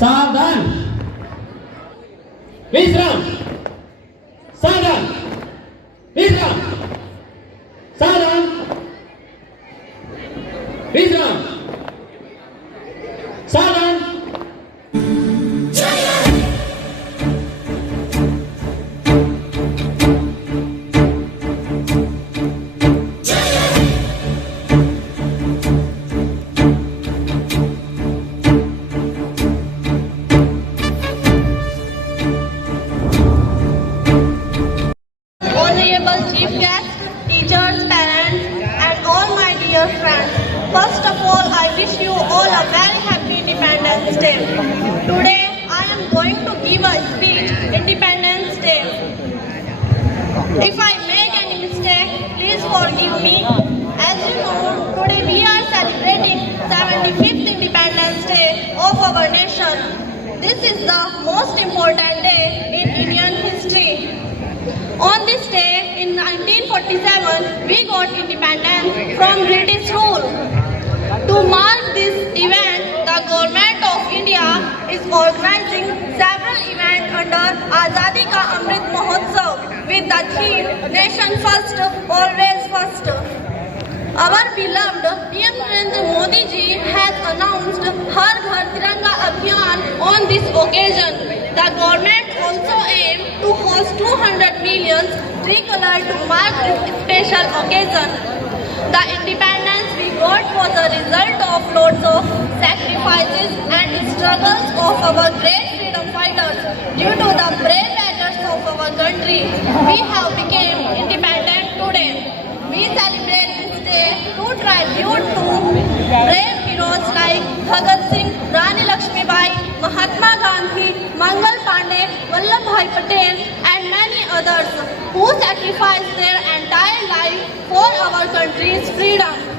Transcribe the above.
सावधान, विश्राम, सावधान, विश्राम, सावधान, विश्राम, सावधान। Chief guests, teachers, parents, and all my dear friends. First of all, I wish you all a very happy Independence Day. Today, I am going to give a speech, Independence Day. If I make any mistake, please forgive me. As you know, today we are celebrating 75th Independence Day of our nation. This is the most important day in Indian history. On this day, in 1947, we got independence from British rule. To mark this event, the Government of India is organizing several events under Azadi Ka Amrit Mahotsav with the theme Nation First, Always First. Our beloved PM Narendra Modi ji has announced Har Ghar Tiranga Abhiyan on this occasion. The government also aims to host 200 million tricolor to mark this special occasion. The independence we got was a result of lots of sacrifices and struggles of our great freedom fighters. Due to the brave efforts of our country, we have become independent today. We celebrate this day to tribute to brave heroes like Bhagat Singh, Rani Lakshmibai, Mahatma Gandhi, Mangal Pandey, Vallabhbhai Patel, and many others who sacrificed their entire life for our country's freedom.